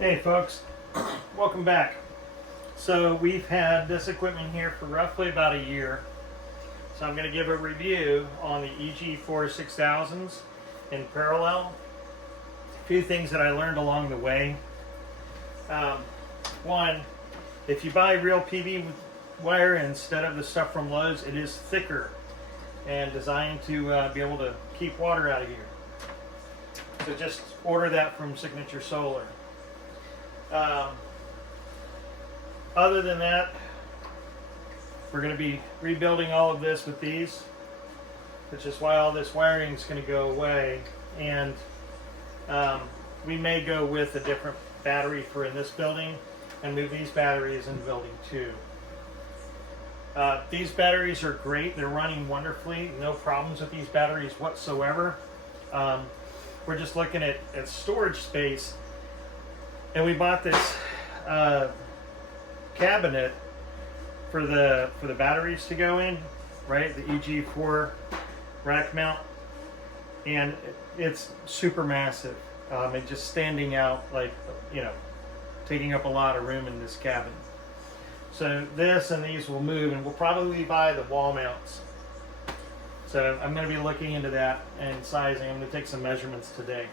Hey folks, welcome back. So we've had this equipment here for roughly about a year. So I'm going to give a review on the EG4 6000s in parallel. A few things that I learned along the way. One, if you buy real PV wire instead of the stuff from Lowe's, it is thicker and designed to be able to keep water out of here. So just order that from Signature Solar. Other than that, we're going to be rebuilding all of this with these, which is why all this wiring is going to go away. And we may go with a different battery for in this building and move these batteries in building 2. These batteries are great. They're running wonderfully. No problems with these batteries whatsoever. We're just looking at storage space. And we bought this cabinet for the batteries to go in, right? The EG4 rack mount, and it's super massive. And just standing out, like, you know, taking up a lot of room in this cabin. So this and these will move, and we'll probably buy the wall mounts. So I'm going to be looking into that and sizing. I'm going to take some measurements today.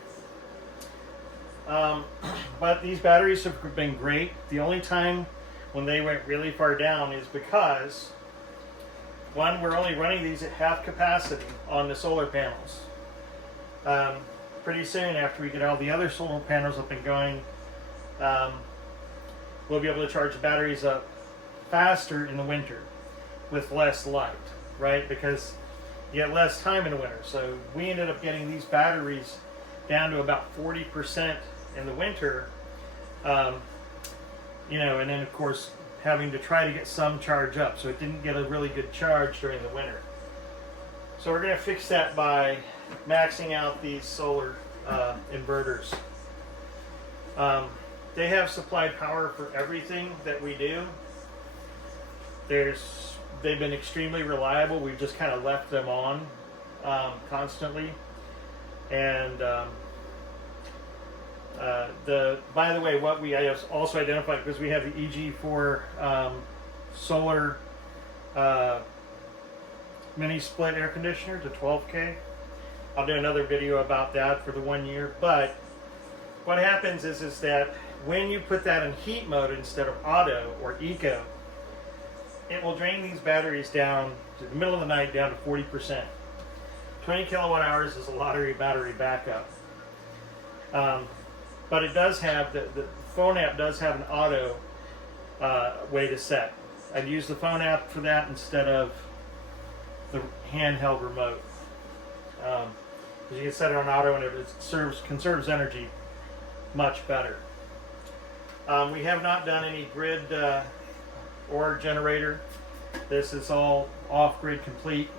But these batteries have been great. The only time when they went really far down is because, one, we're only running these at half capacity on the solar panels. Pretty soon after we get all the other solar panels up and going, we'll be able to charge the batteries up faster in the winter with less light, right? Because you get less time in the winter. So we ended up getting these batteries down to about 40% in the winter, you know, and then of course having to try to get some charge up, so it didn't get a really good charge during the winter. So we're going to fix that by maxing out these solar inverters. They have supplied power for everything that we do. They've been extremely reliable. We've just kind of left them on constantly. And by the way, what we also identified, because we have the EG4 solar mini split air conditioner to 12K. I'll do another video about that for the 1 year. But what happens is that when you put that in heat mode instead of auto or eco, it will drain these batteries down to the middle of the night down to 40%. 20 kilowatt hours is a lot of battery backup. But it does have, the phone app does have an auto way to set. I'd use the phone app for that instead of the handheld remote. You can set it on auto and it conserves energy much better. We have not done any grid or generator. This is all off-grid complete.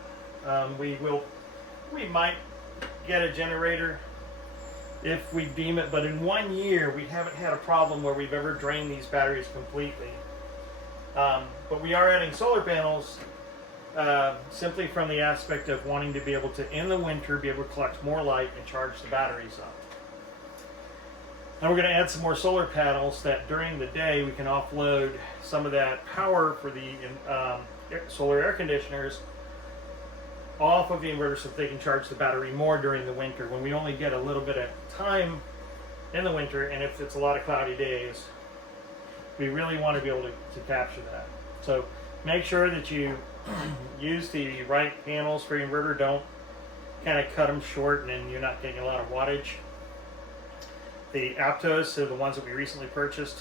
We might get a generator if we deem it, but in 1 year we haven't had a problem where we've ever drained these batteries completely. But we are adding solar panels simply from the aspect of wanting to be able to, in the winter, be able to collect more light and charge the batteries up. And we're going to add some more solar panels that during the day we can offload some of that power for the solar air conditioners off of the inverter so that they can charge the battery more during the winter when we only get a little bit of time in the winter, and if it's a lot of cloudy days, we really want to be able to capture that. So make sure that you use the right panels for your inverter. Don't kind of cut them short and then you're not getting a lot of wattage. The Aptos, so the ones that we recently purchased,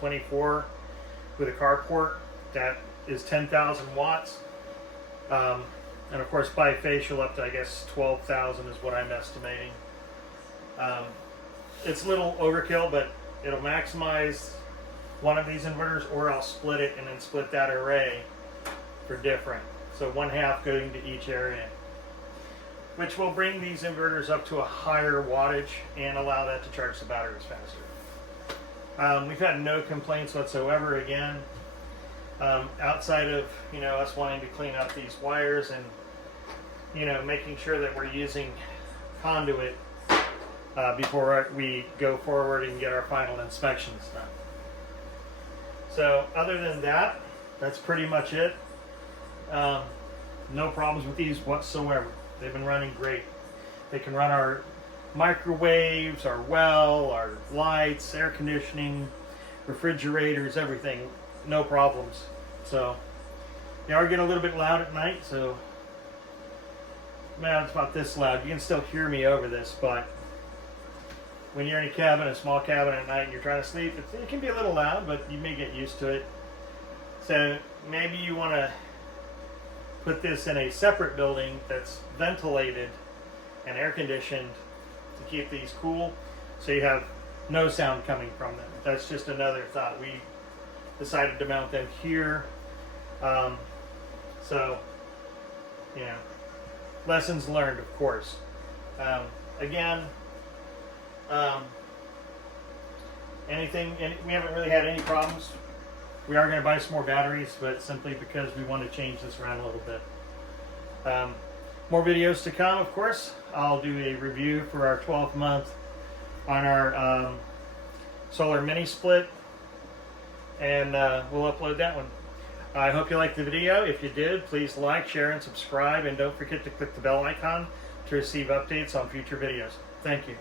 24 with a carport, that is 10,000 watts. And of course bifacial up to, I guess, 12,000 is what I'm estimating. It's a little overkill, but it'll maximize one of these inverters, or I'll split it and then split that array for different. So 1/2 going to each area, which will bring these inverters up to a higher wattage and allow that to charge the batteries faster. We've had no complaints whatsoever again. Outside of, you know, us wanting to clean up these wires and, you know, making sure that we're using conduit before we go forward and get our final inspections done. So other than that, that's pretty much it. No problems with these whatsoever. They've been running great. They can run our microwaves, our well, our lights, air conditioning, refrigerators, everything. No problems. So they are getting a little bit loud at night, so man, it's about this loud. You can still hear me over this, but when you're in a cabin, a small cabin at night, and you're trying to sleep, it can be a little loud, but you may get used to it. So maybe you want to put this in a separate building that's ventilated and air conditioned to keep these cool, so you have no sound coming from them. That's just another thought. We decided to mount them here. So, you know, lessons learned, of course. Again, we haven't really had any problems. We are going to buy some more batteries, but simply because we want to change this around a little bit. More videos to come, of course. I'll do a review for our 12th month on our solar mini split, and we'll upload that one. I hope you liked the video. If you did, please like, share, and subscribe, and don't forget to click the bell icon to receive updates on future videos. Thank you.